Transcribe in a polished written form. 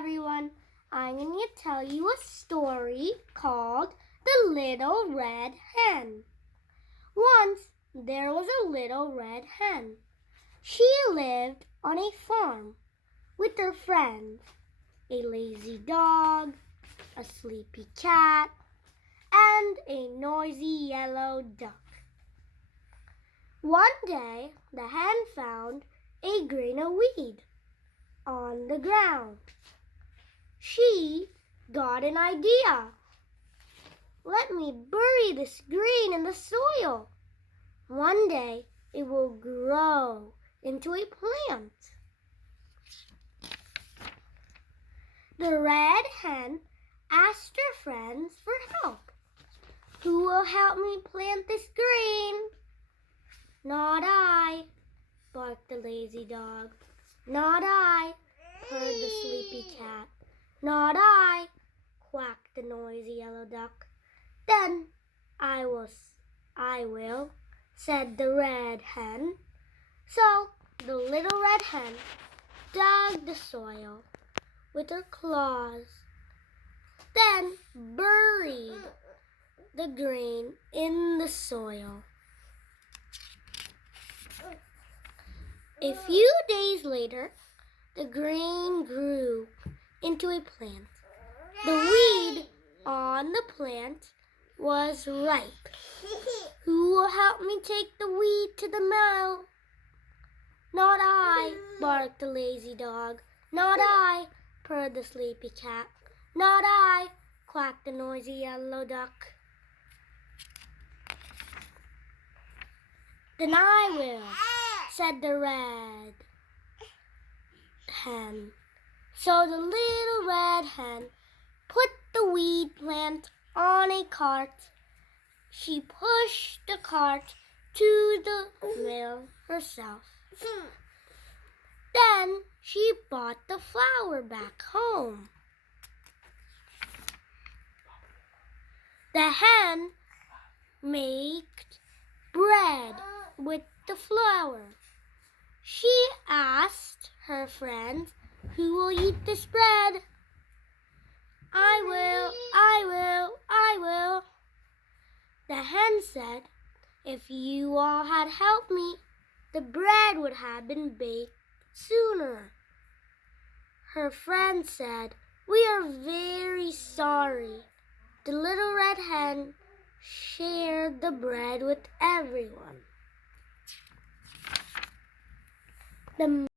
everyone. I'm going to tell you a story called The Little Red Hen. Once there was a little red hen. She lived on a farm with her friends, a lazy dog, a sleepy cat, and a noisy yellow duck. One day, the hen found a grain of wheat on the ground. She got an idea. Let me bury this grain in the soil. One day it will grow into a plant. The red hen asked her friends for help. Who will help me plant this grain? Not I, barked the lazy dog. Not I, purred the sleepy cat. Not I, quacked the noisy yellow duck. Then I will, said the red hen. So the little red hen dug the soil with her claws, then buried the grain in the soil. A few days later, the grain grew into a plant. The weed on the plant was ripe. Who will help me take the weed to the mill? Not I, barked the lazy dog. Not I, purred the sleepy cat. Not I, quacked the noisy yellow duck. Then I will, said the red hen. So the little red hen put the weed plant on a cart. She pushed the cart to the mill herself. Then she brought the flour back home. The hen made bread with the flour. She asked her friends, who will eat this bread? I will. The hen said, if you all had helped me, the bread would have been baked sooner. Her friends said, we are very sorry. The little red hen shared the bread with everyone. The